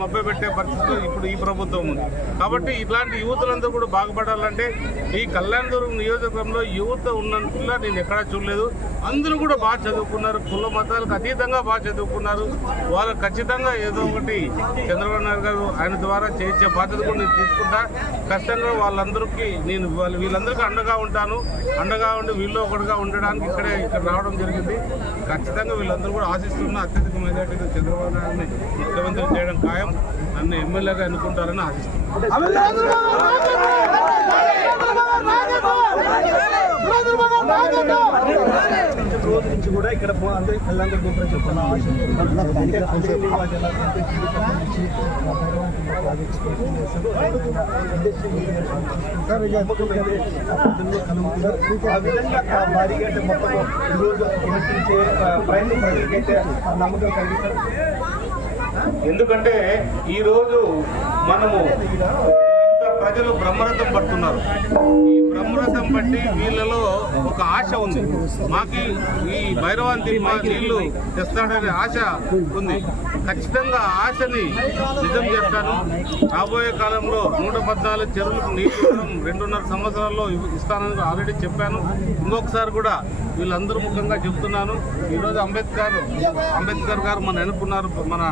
మభ్యపెట్టే పరిస్థితిలో ఇప్పుడు ఈ ప్రభుత్వం ఉంది. కాబట్టి ఇలాంటి యువతులందరూ కూడా బాగుపడాలంటే ఈ కళ్యాణదుర్గం నియోజకవర్గంలో యువత ఉన్నట్లా నేను ఎక్కడా చూడలేదు. అందరూ కూడా బాగా చదువుకున్నారు. కుల మతాలకు అతీతంగా బాగా చదువుకున్నారు. వాళ్ళు ఖచ్చితంగా ఏదో ఒకటి చంద్రబాబు నాయుడు గారు ఆయన ద్వారా చేయించే బాధ్యత కూడా నేను తీసుకుంటా. కష్టంగా వాళ్ళందరికీ నేను వాళ్ళు వీళ్ళందరికీ అండగా ఉంటాను. అండగా ఉండి వీళ్ళు ఒకటిగా ఉండడానికి ఇక్కడే ఇక్కడ రావడం జరిగింది. ఖచ్చితంగా వీళ్ళందరూ కూడా ఆశిస్తున్న అత్యధిక మెజార్టీతో చంద్రబాబు నాయుడుని ముఖ్యమంత్రి చేయడం ఖాయం. నన్ను ఎమ్మెల్యేగా ఎన్నుకుంటారని ఆశిస్తున్నాను. రోజు నుంచి కూడా ఇక్కడ పో- అందరూ కళ్యాణ చెప్తున్నా ఆశ ఆ విధంగా భారీగా అంటే మొత్తం ఈరోజు ప్రయత్నం ప్రజలకైతే నమ్మకం కలిగిస్తారు ఎందుకంటే ఈరోజు మనము ప్రజలు బ్రహ్మరథం పడుతున్నారు. ఈ బ్రహ్మరథం బట్టి వీళ్ళలో ఒక ఆశ ఉంది. మాకి ఈ భైరవంతి మా నీళ్ళు తెస్తాడనే ఆశ ఉంది. ఖచ్చితంగా ఆశని నిజం చేస్తాను. రాబోయే కాలంలో నూట పద్నాలుగు చెరువులకు నీళ్ళు రెండున్నర సంవత్సరాల్లో ఇస్తానని ఆల్రెడీ చెప్పాను. ఇంకొకసారి కూడా వీళ్ళందరూ ముఖ్యంగా చెప్తున్నాను. ఈరోజు అంబేద్కర్ అంబేద్కర్ గారు మన అనుకున్నారు మన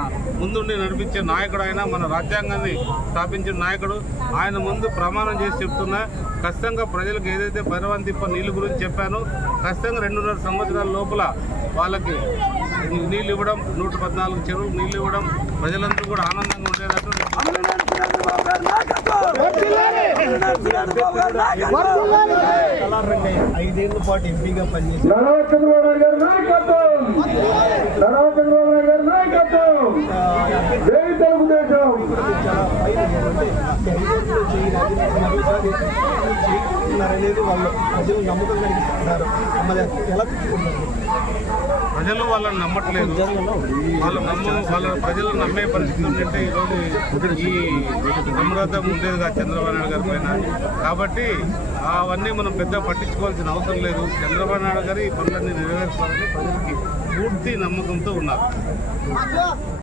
ముందుండి నడిపించే నాయకుడు ఆయన మన రాజ్యాంగాన్ని స్థాపించిన నాయకుడు. ఆయన ముందు ప్రమాణం చేసి చెప్తున్నా. ఖచ్చితంగా ప్రజలకు ఏదైతే భైరవాన్ తిప్ప నీళ్ళు గురించి చెప్పానో ఖచ్చితంగా రెండున్నర సంవత్సరాల లోపల వాళ్ళకి నీళ్ళు ఇవ్వడం నూట పద్నాలుగు చెరువులు నీళ్ళు ఇవ్వడం ప్రజలందరూ కూడా ఆనందంగా ఉండేటట్టు ఐదేళ్ళ పాటు ఎంపీగా పనిచేసి తెలుగుదేశం! చాలా పైన వాళ్ళు ప్రజలు నమ్మకం కలిగిస్తున్నారు మళ్ళీ ఎలా తీసుకుంటారు ప్రజలు వాళ్ళని నమ్మట్లేదు. వాళ్ళ నమ్మ వాళ్ళ ప్రజలు నమ్మే పరిస్థితి ఉందంటే ఈరోజు ఈ నమ్రతం ఉండేది కాదు చంద్రబాబు నాయుడు గారి పైన. కాబట్టి అవన్నీ మనం పెద్ద పట్టించుకోవాల్సిన అవసరం లేదు. చంద్రబాబు నాయుడు గారు ఈ పనులన్నీ నెరవేర్చాలని ప్రజలకి పూర్తి నమ్మకంతో ఉన్నారు.